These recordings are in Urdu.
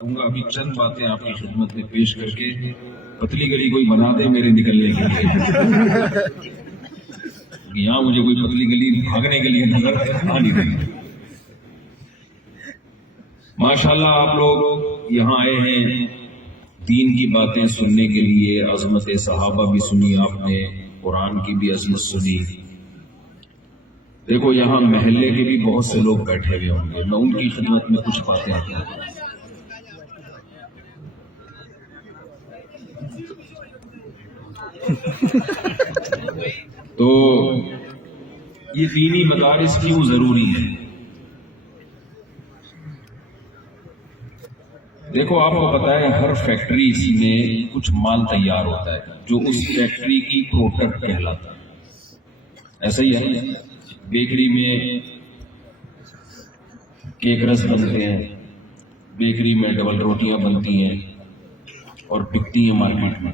ابھی چند باتیں آپ کی خدمت میں پیش کر کے پتلی گلی کوئی بنا دے میرے نکلنے کے لیے. یہاں مجھے کوئی پتلی گلی بھاگنے کے لیے نظر آ نہیں رہی. ماشاءاللہ آپ لوگ یہاں آئے ہیں دین کی باتیں سننے کے لیے. عظمت صحابہ بھی سنی آپ نے, قرآن کی بھی عظمت سنی. دیکھو یہاں محلے کے بھی بہت سے لوگ بیٹھے ہوئے ہوں گے, میں ان کی خدمت میں کچھ باتیں آتی ہیں. تو یہ دینی مدارس کیوں ضروری ہے؟ دیکھو آپ کو پتا ہے ہر فیکٹری میں کچھ مال تیار ہوتا ہے جو اس فیکٹری کی پروڈکٹ کہلاتا ہے. ایسا ہی ہے, بیکری میں کیک رس بنتے ہیں, بیکری میں ڈبل روٹیاں بنتی ہیں اور بکتی ہیں مارکیٹ میں.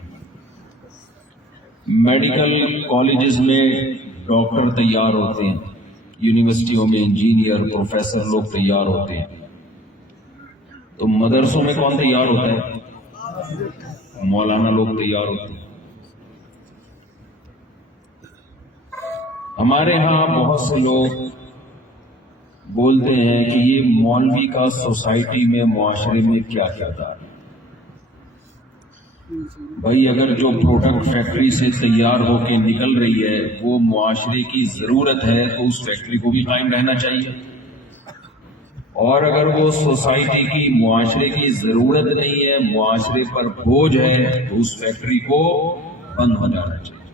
میڈیکل کالجز میں ڈاکٹر تیار ہوتے ہیں, یونیورسٹیوں میں انجینئر پروفیسر لوگ تیار ہوتے ہیں. تو مدرسوں میں کون تیار ہوتا ہے؟ مولانا لوگ تیار ہوتے ہیں. ہمارے ہاں بہت سے لوگ بولتے ہیں کہ یہ مولوی کا سوسائٹی میں معاشرے میں کیا کردار ہے. بھائی اگر جو پروڈکٹ فیکٹری سے تیار ہو کے نکل رہی ہے وہ معاشرے کی ضرورت ہے تو اس فیکٹری کو بھی قائم رہنا چاہیے, اور اگر وہ سوسائٹی کی معاشرے کی ضرورت نہیں ہے, معاشرے پر بوجھ ہے, تو اس فیکٹری کو بند ہو جانا چاہیے.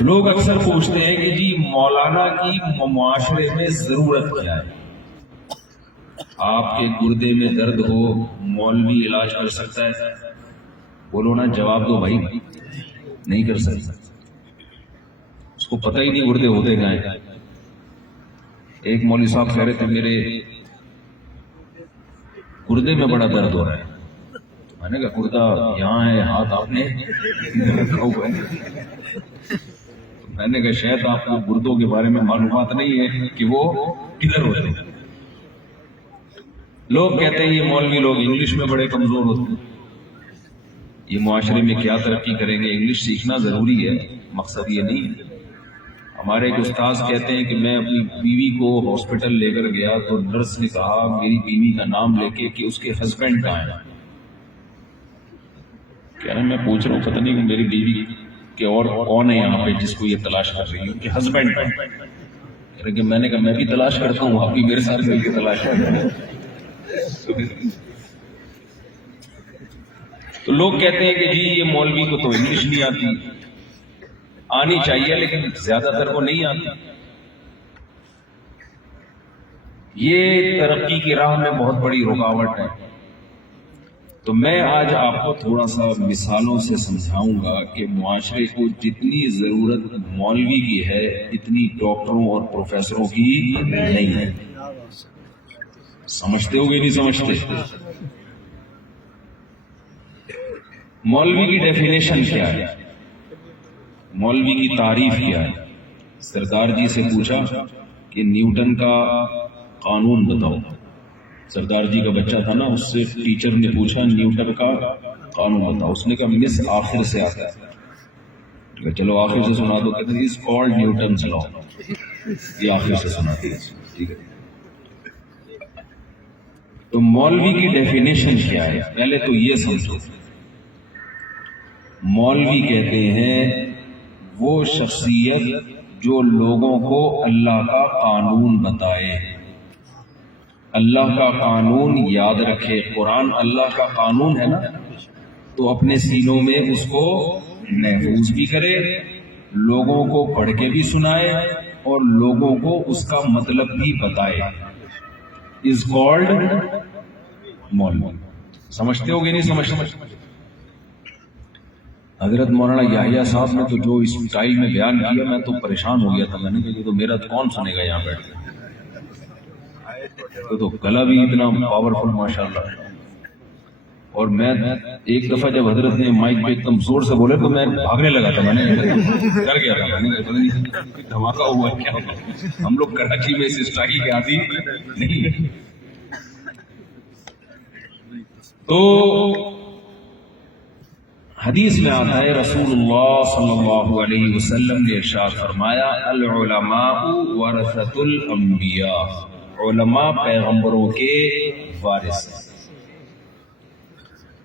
لوگ اکثر پوچھتے ہیں کہ جی مولانا کی معاشرے میں ضرورت کیا ہے؟ آپ کے گردے میں درد ہو مولوی علاج کر سکتا ہے؟ بولو نا, جواب دو بھائی. نہیں کر سکتا, اس کو پتہ ہی نہیں گردے ہوتے کہاں ہیں. ایک مولوی صاحب کہہ رہے تھے میرے گردے میں بڑا درد ہو رہا ہے. میں نے کہا گردہ یہاں ہے, ہاتھ آپ نے رکھا ہوا ہے. میں نے کہا شاید آپ کو گردوں کے بارے میں معلومات نہیں ہے کہ وہ کدھر ہوتے ہیں. لوگ کہتے ہیں یہ مولوی لوگ انگلش میں بڑے کمزور ہوتے ہیں, یہ معاشرے میں کیا ترقی کریں گے. انگلش سیکھنا ضروری ہے, مقصد یہ نہیں ہے. ہمارے ایک استاذ کہتے ہیں کہ میں اپنی بیوی کو ہاسپٹل لے کر گیا تو نرس نے کہا میری بیوی کا نام لے کے کہ اس کے ہسبینڈ کہاں ہیں. کہہ رہے میں پوچھ رہا ہوں پتہ نہیں میری بیوی کہ اور کون ہے یہاں پہ جس کو یہ تلاش کر رہی ہوں کہ ہسبینڈ کہاں ہے. کہہ رہے کہ میں نے کہا میں بھی تلاش کرتا ہوں, آپ بھی میرے ساتھ مل کے تلاش کرتے ہیں. تو لوگ کہتے ہیں کہ جی یہ مولوی کو تو انگلش نہیں آتی, آنی چاہیے لیکن زیادہ تر وہ نہیں آتی. یہ ترقی کی راہ میں بہت بڑی رکاوٹ ہے. تو میں آج آپ کو تھوڑا سا مثالوں سے سمجھاؤں گا کہ معاشرے کو جتنی ضرورت مولوی کی ہے اتنی ڈاکٹروں اور پروفیسروں کی نہیں ہے. سمجھتے ہو گے نہیں سمجھتے؟ مولوی کی ڈیفینیشن کیا ہے, مولوی کی تعریف کیا ہے؟ سردار جی سے پوچھا کہ نیوٹن کا قانون بتاؤ. سردار جی کا بچہ تھا نا, اس سے ٹیچر نے پوچھا نیوٹن کا قانون بتاؤ. اس نے کہا مس آخر سے آتا ہے. چلو آخر سے سنا دو. کہتے ہیں اس کالڈ نیوٹنز لا, یہ آخر سے سناتے ہیں. ٹھیک ہے, تو مولوی کی ڈیفینیشن کیا ہے پہلے تو یہ سمجھو. مولوی کہتے ہیں وہ شخصیت جو لوگوں کو اللہ کا قانون بتائے, اللہ کا قانون یاد رکھے. قرآن اللہ کا قانون ہے نا, تو اپنے سینوں میں اس کو محفوظ بھی کرے, لوگوں کو پڑھ کے بھی سنائے اور لوگوں کو اس کا مطلب بھی بتائے. از کالڈ مولوی. سمجھتے ہو گے نہیں سمجھتے؟ حضرت مولانا یحییٰ صاحب نے تو جو اس اسٹائل میں بیان کیا میں تو پریشان ہو گیا تھا. میں نے کہا یہ تو میرا کون سنے گا یہاں بیٹھ کے. تو گلا بھی اتنا پاورفل ماشاءاللہ. اور میں ایک دفعہ جب حضرت نے مائک پہ ایک دم زور سے بولے تو میں بھاگنے لگا تھا. میں نے ڈر گیا تھا, میں نے دھماکہ ہوا کیا. ہم لوگ کراچی میں اس اسٹائل کے عادی نہیں. تو حدیث میں آتا ہے رسول اللہ صلی اللہ علیہ وسلم نے ارشاد فرمایا العلماء ورثۃ الانبیاء، علماء پیغمبروں کے وارث ہیں۔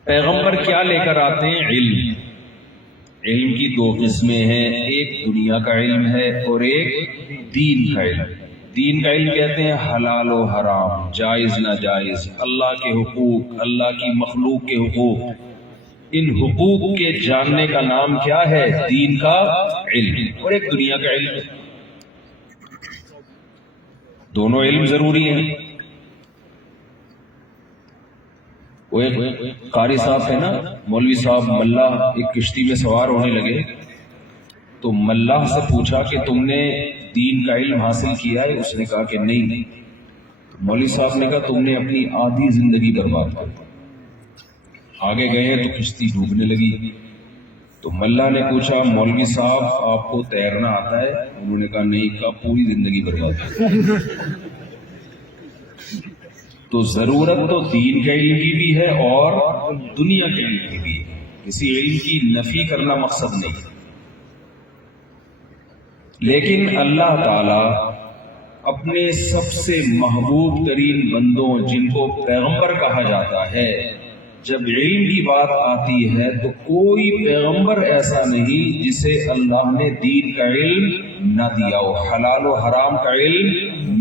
پیغمبر کیا لے کر آتے ہیں؟ علم۔ علم کی دو قسمیں ہیں، ایک دنیا کا علم ہے اور ایک دین کا علم۔ دین کا علم کہتے ہیں حلال و حرام، جائز ناجائز، اللہ کے حقوق، اللہ کی مخلوق کے حقوق، ان حقوق کے جاننے کا نام کیا ہے؟ دین کا علم۔ اور ایک دنیا کا علم ہے۔ دونوں علم ضروری ہیں۔ وہ ایک قاری صاحب ہے نا، مولوی صاحب ملہ، ایک کشتی میں سوار ہونے لگے تو ملہ سے پوچھا کہ تم نے دین کا علم حاصل کیا ہے؟ اس نے کہا کہ نہیں۔ مولوی صاحب نے کہا تم نے اپنی آدھی زندگی برباد کر دی۔ آگے گئے تو کشتی ڈوبنے لگی تو ملہ نے پوچھا مولوی صاحب آپ کو تیرنا آتا ہے؟ انہوں نے کہا نہیں۔ کہا پوری زندگی برباد کر دی۔ تو ضرورت تو دین کے علم کی بھی ہے اور دنیا کے علم کی بھی ہے، کسی علم کی نفی کرنا مقصد نہیں۔ لیکن اللہ تعالی اپنے سب سے محبوب ترین بندوں جن کو پیغمبر کہا جاتا ہے، جب علم کی بات آتی ہے تو کوئی پیغمبر ایسا نہیں جسے اللہ نے دین کا علم نہ دیا ہو، حلال و حرام کا علم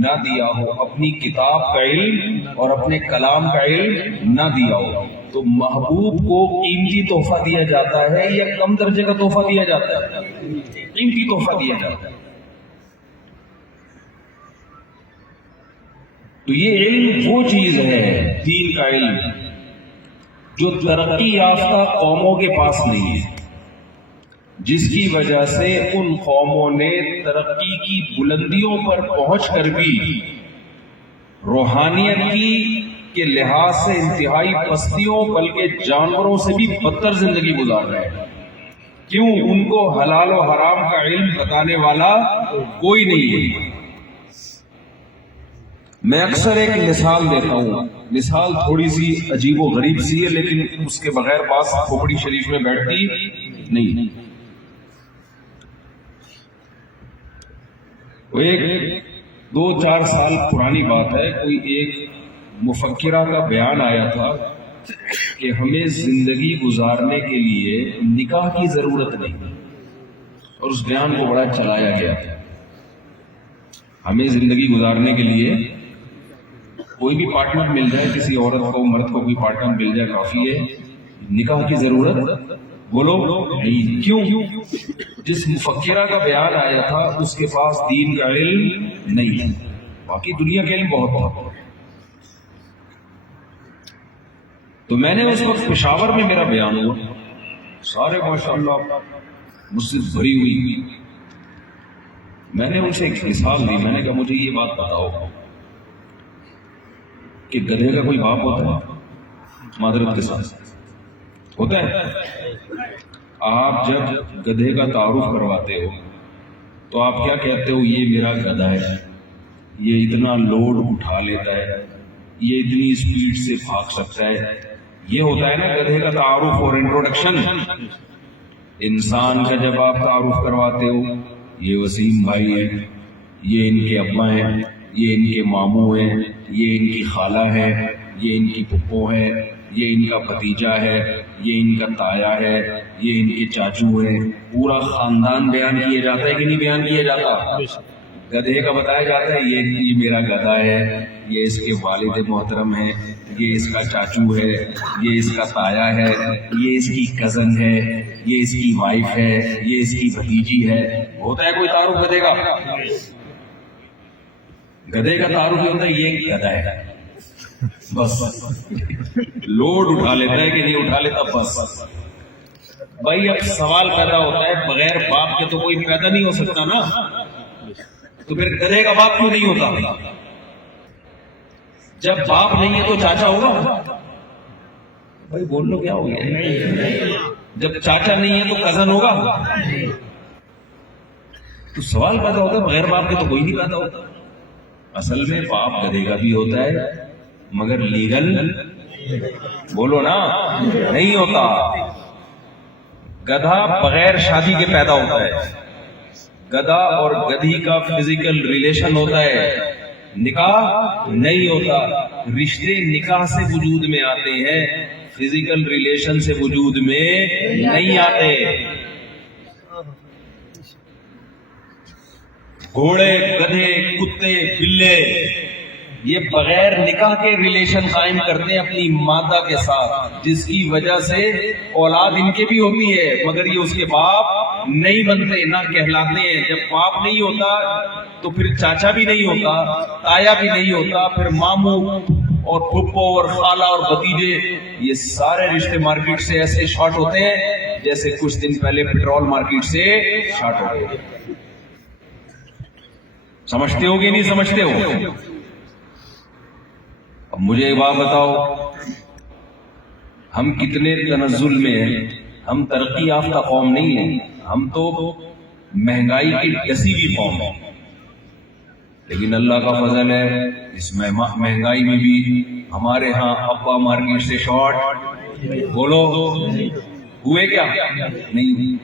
نہ دیا ہو، اپنی کتاب کا علم اور اپنے کلام کا علم نہ دیا ہو۔ تو محبوب کو قیمتی تحفہ دیا جاتا ہے یا کم درجے کا تحفہ دیا جاتا ہے؟ قیمتی تحفہ دیا جاتا ہے۔ تو یہ علم وہ چیز ہے، دین کا علم، جو ترقی یافتہ قوموں کے پاس نہیں ہے، جس کی وجہ سے ان قوموں نے ترقی کی بلندیوں پر پہنچ کر بھی روحانیت کی کے لحاظ سے انتہائی پستیوں بلکہ جانوروں سے بھی بدتر زندگی گزار رہے ہیں۔ کیوں؟ ان کو حلال و حرام کا علم بتانے والا کوئی نہیں ہے۔ میں اکثر ایک مثال دیتا ہوں، مثال تھوڑی سی عجیب و غریب سی ہے لیکن اس کے بغیر بات کھوپڑی شریف میں بیٹھتی نہیں۔ وہ ایک 2-4 سال پرانی بات ہے، کوئی ایک مفکرہ کا بیان آیا تھا کہ ہمیں زندگی گزارنے کے لیے نکاح کی ضرورت نہیں، اور اس بیان کو بڑا چلایا گیا تھا۔ ہمیں زندگی گزارنے کے لیے کوئی بھی پارٹنر مل جائے، کسی عورت کو مرد کو کوئی پارٹنر مل جائے کافی ہے، نکاح کی ضرورت بولو نہیں۔ کیوں؟ جس مفکرہ کا بیان آیا تھا اس کے پاس دین کا علم نہیں ہے، باقی دنیا کا علم بہت۔ تو میں نے اس وقت پشاور میں میرا بیان ہوا، سارے ماشاءاللہ مسجد بھری ہوئی۔ میں نے ان سے ایک مثال دی، میں نے کہا مجھے یہ بات بتاؤ کہ گدھے کا کوئی باپ ہوتا ہے؟ معذرت کے ساتھ ہوتا ہے؟ آپ جب گدھے کا تعارف کرواتے ہو تو آپ کیا کہتے ہو؟ یہ میرا گدھا ہے، یہ اتنا لوڈ اٹھا لیتا ہے، یہ اتنی اسپیڈ سے بھاگ سکتا ہے۔ یہ ہوتا ہے نا گدھے کا تعارف اور انٹروڈکشن۔ انسان کا جب آپ تعارف کرواتے ہو، یہ وسیم بھائی ہے، یہ ان کے ابا ہیں، یہ ان کے ماموں ہیں، یہ ان کی خالہ ہے، یہ ان کی پھپھو ہے، یہ ان کا بھتیجا ہے، یہ ان کا تایا ہے، یہ ان کے چاچو ہیں، پورا خاندان بیان کیا جاتا ہے کہ نہیں بیان کیا جاتا؟ گدھے کا بتایا جاتا ہے یہ میرا گدھا ہے، یہ اس کے والد محترم ہیں، یہ اس کا چاچو ہے، یہ اس کا تایا ہے، یہ اس کی کزن ہے، یہ اس کی وائف ہے، یہ اس کی بھتیجی ہے۔ ہوتا ہے کوئی تعارف گدھے کا؟ گدھے کا تعارف یہ ہوتا ہے یہ گدھا ہے، بس لوڈ اٹھا لیتا ہے کہ نہیں اٹھا لیتا، بس۔ بھائی اب سوال پیدا ہوتا ہے بغیر باپ کے تو کوئی پیدا نہیں ہو سکتا نا، تو پھر گدھے کا باپ کیوں نہیں ہوتا؟ جب باپ نہیں ہے تو چاچا ہوگا؟ بھائی بول لو کیا ہو گیا؟ جب چاچا نہیں ہے تو کزن ہوگا؟ تو سوال پیدا ہوتا ہے بغیر باپ کے تو کوئی نہیں پیدا ہوتا۔ اصل میں باپ گدھے کا بھی ہوتا ہے مگر لیگل بولو نا، نہیں ہوتا. گدھا بغیر شادی کے پیدا ہوتا ہے. گدھا اور گدھی کا فزیکل ریلیشن ہوتا ہے، نکاح نہیں ہوتا. رشتے نکاح سے وجود میں آتے ہیں، فزیکل ریلیشن سے وجود میں نہیں آتے. گھوڑے، گدھے، کتے، بلے یہ بغیر نکاح کے ریلیشن قائم کرتے ہیں اپنی مادہ کے ساتھ، جس کی وجہ سے اولاد ان کے بھی ہوتی ہے مگر یہ اس کے باپ نہیں بنتے، نہ کہلاتے ہیں. جب باپ نہیں ہوتا تو پھر چاچا بھی نہیں ہوتا، تایا بھی نہیں ہوتا، پھر ماموں اور پھپھو اور خالہ اور بھتیجے، یہ سارے رشتے مارکیٹ سے ایسے شارٹ ہوتے ہیں جیسے کچھ دن پہلے پیٹرول مارکیٹ سے شارٹ ہو گئے. سمجھتے ہو کہ نہیں سمجھتے ہو؟ اب مجھے ایک بات بتاؤ، ہم کتنے تنزل میں ہیں؟ ہم ترقی یافتہ قوم نہیں ہیں، ہم تو مہنگائی کی ڈسی ہوئی قوم ہے. لیکن اللہ کا فضل ہے، اس مہنگائی میں بھی ہمارے ہاں ابا مارکیٹ سے شارٹ. بولو ہوئے کیا؟ نہیں.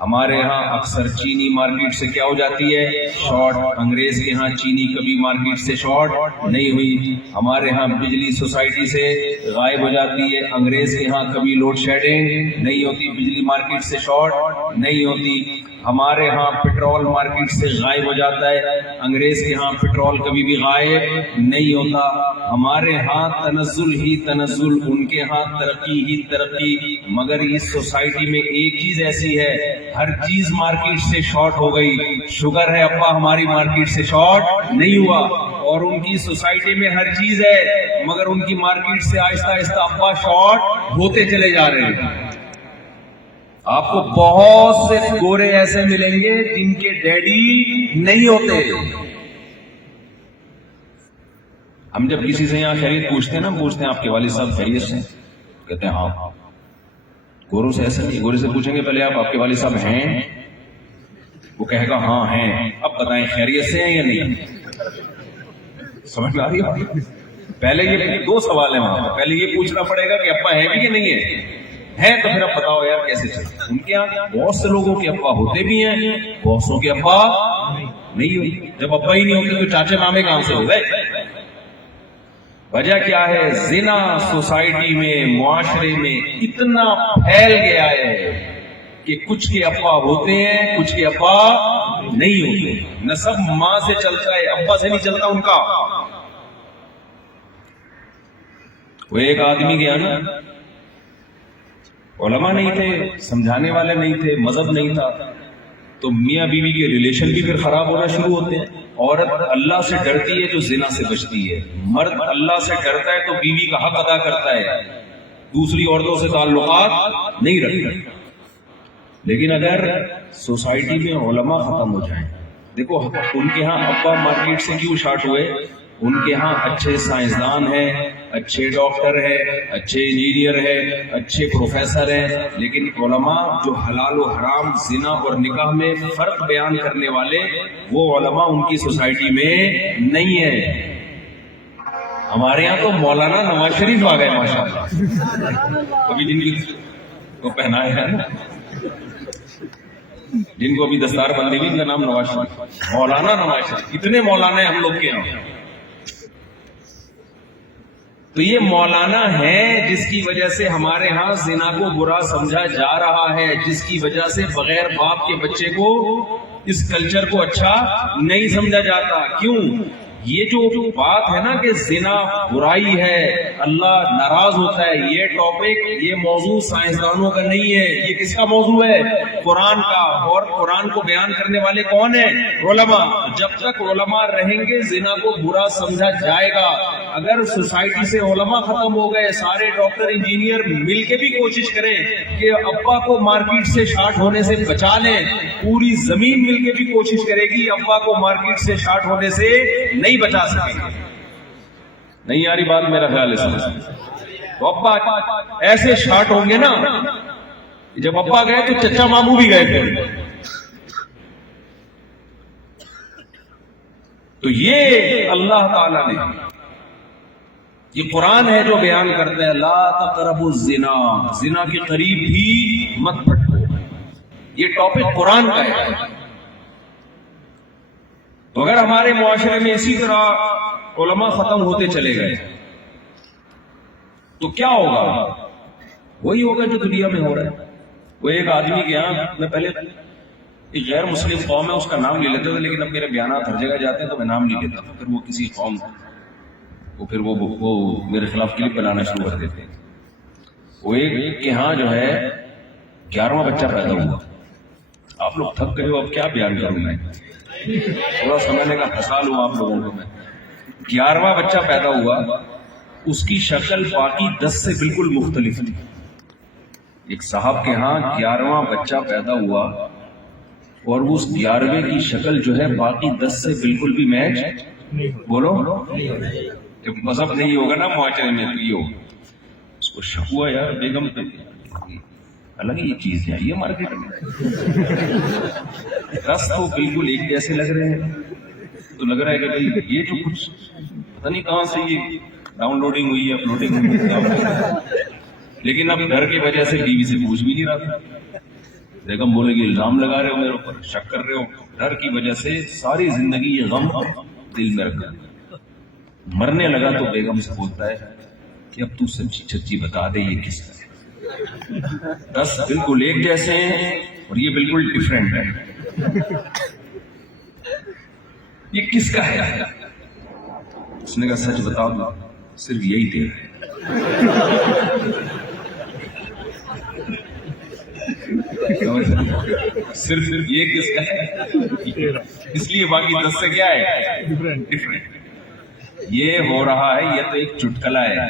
ہمارے ہاں اکثر چینی مارکیٹ سے کیا ہو جاتی ہے؟ شارٹ. انگریز کے ہاں چینی کبھی مارکیٹ سے شارٹ نہیں ہوئی. ہمارے ہاں بجلی سوسائٹی سے غائب ہو جاتی ہے، انگریز کے ہاں کبھی لوڈ شیڈنگ نہیں ہوتی، بجلی مارکیٹ سے شارٹ نہیں ہوتی. ہمارے ہاں پیٹرول مارکیٹ سے غائب ہو جاتا ہے، انگریز کے ہاں پیٹرول کبھی بھی غائب نہیں ہوتا. ہمارے ہاں تنزل ہی تنزل، ان کے ہاں ترقی ہی ترقی. مگر اس سوسائٹی میں ایک چیز ایسی ہے، ہر چیز مارکیٹ سے شارٹ ہو گئی. شوگر ہے ابا ہماری مارکیٹ سے شارٹ نہیں ہوا، اور ان کی سوسائٹی میں ہر چیز ہے مگر ان کی مارکیٹ سے آہستہ آہستہ ابا شارٹ ہوتے چلے جا رہے ہیں. آپ کو بہت سے گورے ایسے ملیں گے جن کے ڈیڈی نہیں ہوتے. ہم جب کسی سے یہاں خیریت پوچھتے ہیں نا، پوچھتے ہیں آپ کے والد صاحب خیریت سے؟ کہتے ہیں ہاں. گوروں سے ایسا نہیں. گورے سے پوچھیں گے پہلے آپ کے والد صاحب ہیں؟ وہ کہے گا ہاں ہیں. اب بتائیں خیریت سے ہیں یا نہیں؟ سمجھ میں آ رہی ہے؟ پہلے یہ دو سوال ہیں وہاں. پہلے یہ پوچھنا پڑے گا کہ ابا ہے بھی یا نہیں ہے تو پھر اب بتاؤ یار کیسے چلے. ان کے یہاں بہت سے لوگوں کے ابا ہوتے بھی ہیں، بہت سو کے ابا نہیں ہوتے. جب ابا ہی نہیں ہوتے تو چاچے مامے کہاں سے ہو گئے؟ وجہ کیا ہے؟ زنا سوسائٹی میں، معاشرے میں اتنا پھیل گیا ہے کہ کچھ کے ابا ہوتے ہیں، کچھ کے ابا نہیں ہوتے. نسب ماں سے چلتا ہے، ابا سے نہیں چلتا ان کا. وہ ایک آدمی گیا نا، علماء نہیں تھے، سمجھانے والے نہیں تھے، مذہب نہیں تھا، تو میاں بیوی کے ریلیشن بھی پھر خراب ہونا شروع ہوتے ہیں. عورت اللہ سے ڈرتی ہے تو زنا سے بچتی ہے، مرد اللہ سے ڈرتا ہے تو بیوی کا حق ادا کرتا ہے، دوسری عورتوں سے تعلقات نہیں رکھتا. لیکن اگر سوسائٹی میں علماء ختم ہو جائیں، دیکھو ان کے ہاں ابا مارکیٹ سے کیوں شارٹ ہوئے؟ ان کے ہاں اچھے سائنسدان ہیں، اچھے ڈاکٹر ہیں، اچھے انجینئر ہیں، اچھے پروفیسر ہیں، لیکن علماء جو حلال و حرام، زنا اور نکاح میں فرق بیان کرنے والے، وہ علماء ان کی سوسائٹی میں نہیں ہیں. ہمارے ہاں تو مولانا نواز شریف آ گئے ماشاءاللہ. کبھی جن کو پہنایا ہے نا، جن کو ابھی دستار بندی بھی، ان کا نام نواز شریف، مولانا نواز شریف. اتنے مولانا ہیں ہم لوگ کے یہاں. تو یہ مولانا ہے جس کی وجہ سے ہمارے ہاں زنا کو برا سمجھا جا رہا ہے، جس کی وجہ سے بغیر باپ کے بچے کو اس کلچر کو اچھا نہیں سمجھا جاتا. کیوں؟ یہ جو بات ہے نا کہ زنا برائی ہے، اللہ ناراض ہوتا ہے، یہ ٹاپک، یہ موضوع سائنسدانوں کا نہیں ہے. یہ کس کا موضوع ہے؟ قرآن کا. اور قرآن کو بیان کرنے والے کون ہیں؟ علماء. جب تک علماء رہیں گے زنا کو برا سمجھا جائے گا. اگر سوسائٹی سے علماء ختم ہو گئے، سارے ڈاکٹر انجینئر مل کے بھی کوشش کریں کہ ابا کو مارکیٹ سے شارٹ ہونے سے بچا لیں، پوری زمین مل کے بھی کوشش کرے گی ابا کو مارکیٹ سے شارٹ ہونے سے نہیں بچا سکیں گے. نہیں آ رہی بات؟ میرا خیال ہے سمجھ. تو ابا ایسے شارٹ ہوں گے نا، جب ابا گئے تو چچا ماموں بھی گئے تھے. تو یہ اللہ تعالیٰ نے یہ قرآن ہے جو بیان کرتا ہے لا تقربوا الزنا، زنا کے قریب بھی مت پھٹکو. یہ ٹاپک قرآن کا ہے. تو اگر ہمارے معاشرے میں اسی طرح علماء ختم ہوتے چلے گئے تو کیا ہوگا؟ وہی ہوگا جو دنیا میں ہو رہا ہے. وہ ایک آدمی کے یہاں میں پہلے ایک غیر مسلم قوم ہے اس کا نام لے لیتا تھا، لیکن اب میرے بیانات ہر جگہ جاتے ہیں تو میں نام نہیں لیتا. پھر وہ کسی قوم وہ پھر وہ میرے خلاف کلپ بنانا شروع کر دیتے ہیں. وہ ایک کے ہاں جو ہے 11واں بچہ پیدا ہوا. آپ لوگ تھک گئے ہو، اب کیا بیان کروں میں، تھوڑا سمجھنے کا ہنسا لوں آپ لوگوں کو میں. 11واں بچہ پیدا ہوا، اس کی شکل باقی 10 سے بالکل مختلف تھی. ایک صاحب کے ہاں 11واں بچہ پیدا ہوا اور اس 11ویں کی شکل جو ہے باقی 10 سے بالکل بھی میچ بولو جب مذہب نہیں ہوگا نا معاشرے میں تو یہ ہوگا. اس کو شک ہوا یار بیگم پہ، حالانکہ یہ چیز نہیں آئی ہے مارکیٹ میں، 10 تو بالکل ایک جیسے لگ رہے ہیں. تو لگ رہا ہے کہ بھائی یہ جو کچھ پتہ نہیں کہاں سے یہ ڈاؤن لوڈنگ ہوئی ہے، اپلوڈنگ ہوئی ہے. لیکن اب ڈر کی وجہ سے بیوی سے پوچھ بھی نہیں رہا تھا. بیگم بولے گی الزام لگا رہے ہو میرے اوپر، شک کر رہے ہو. ڈر کی وجہ سے ساری زندگی یہ غم دل میں رکھا. مرنے لگا تو بیگم سے بولتا ہے کہ اب تو سچی سچی بتا دے یہ کس کا ہے. 10 بالکل ایک جیسے ہیں اور یہ بالکل ڈفرینٹ ہے، یہ کس کا ہے؟ اس نے کہا سچ بتا دو صرف یہی دے رہے. صرف یہ کس کا ہے، اس لیے باقی 10 سے کیا ہے ڈفرینٹ. یہ ہو رہا ہے، یہ تو ایک چٹکلا ہے،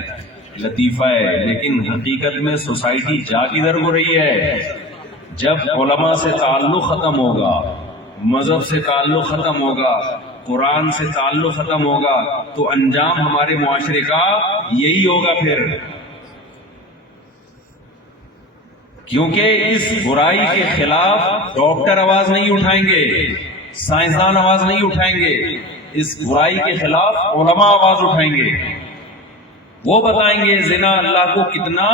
لطیفہ ہے، لیکن حقیقت میں سوسائٹی جا کدھر ہو رہی ہے؟ جب علماء سے تعلق ختم ہوگا، مذہب سے تعلق ختم ہوگا، قرآن سے تعلق ختم ہوگا تو انجام ہمارے معاشرے کا یہی ہوگا. پھر کیونکہ اس برائی کے خلاف ڈاکٹر آواز نہیں اٹھائیں گے، سائنسدان آواز نہیں اٹھائیں گے، اس برائی کے خلاف علماء آواز اٹھائیں گے. وہ بتائیں گے زنا اللہ کو کتنا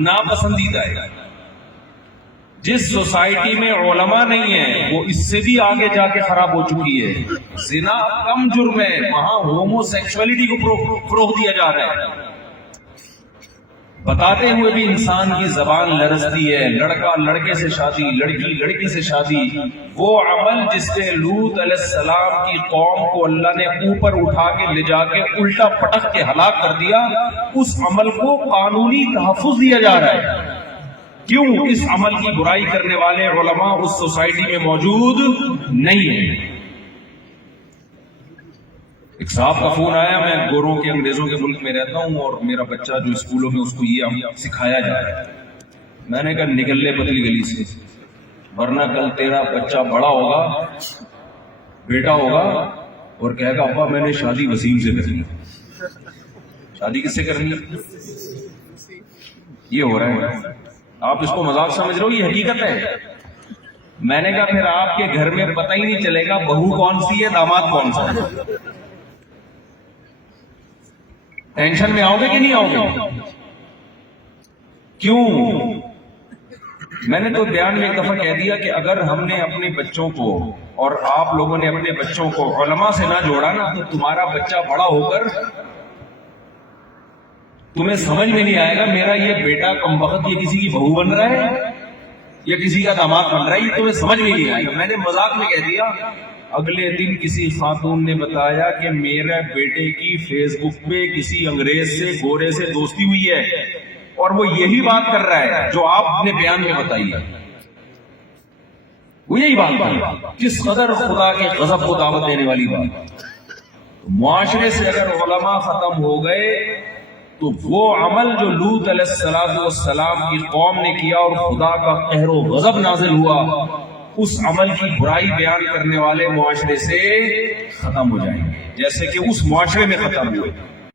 ناپسندیدہ ہے. جس سوسائٹی میں علماء نہیں ہیں وہ اس سے بھی آگے جا کے خراب ہو چکی ہے. زنا کم جرم ہے، وہاں ہومو سیکسولیٹی کو فروغ دیا جا رہا ہے. بتاتے ہوئے بھی انسان کی زبان لرزتی ہے. لڑکا لڑکے سے شادی، لڑکی لڑکی سے شادی. وہ عمل جس نے لوط علیہ السلام کی قوم کو اللہ نے اوپر اٹھا کے لے جا کے الٹا پٹک کے ہلاک کر دیا، اس عمل کو قانونی تحفظ دیا جا رہا ہے. کیوں؟ اس عمل کی برائی کرنے والے علماء اس سوسائٹی میں موجود نہیں ہیں. ایک صاحب کا فون آیا، میں گوروں کے انگریزوں کے ملک میں رہتا ہوں اور میرا بچہ جو اسکولوں میں اس کو یہ سکھایا جا رہا ہے. میں نے کہا نکل لے پتلی گلی سے، ورنہ کل تیرا بچہ بڑا ہوگا، بیٹا ہوگا اور کہے گا ابا میں نے شادی وسیم سے کرنی. شادی کس سے کرنی؟ یہ ہو رہا ہے. آپ اس کو مذاق سمجھ رہے ہو، یہ حقیقت ہے. میں نے کہا پھر آپ کے گھر میں پتہ ہی نہیں چلے گا بہو کون سی ہے داماد کون سا ہے. ٹینشن میں آؤ گے کہ نہیں آؤ گے؟ کیوں؟ میں نے تو بیان میں ایک دفعہ کہہ دیا کہ اگر ہم نے اپنے بچوں کو اور آپ لوگوں نے اپنے بچوں کو علماء سے نہ جوڑا نا تو تمہارا بچہ بڑا ہو کر تمہیں سمجھ میں نہیں آئے گا میرا یہ بیٹا کمبخت یہ کسی کی بہو بن رہا ہے یا کسی کا داماد بن رہا ہے، یہ تمہیں سمجھ میں نہیں آئے گا. میں نے مذاق میں کہہ دیا. اگلے دن کسی خاتون نے بتایا کہ میرے بیٹے کی فیس بک پہ کسی انگریز سے گورے سے دوستی ہوئی ہے اور وہ یہی بات کر رہا ہے جو آپ نے بیان میں بتائی ہے. وہ یہی بات ہے، کس قدر خدا کے غضب کو دعوت دینے والی بات. معاشرے سے اگر علماء ختم ہو گئے تو وہ عمل جو لوط علیہ السلام کی قوم نے کیا اور خدا کا قہر و غضب نازل ہوا، اس عمل کی برائی بیان کرنے والے معاشرے سے ختم ہو جائیں گے جیسے کہ اس معاشرے میں ختم ہوئے.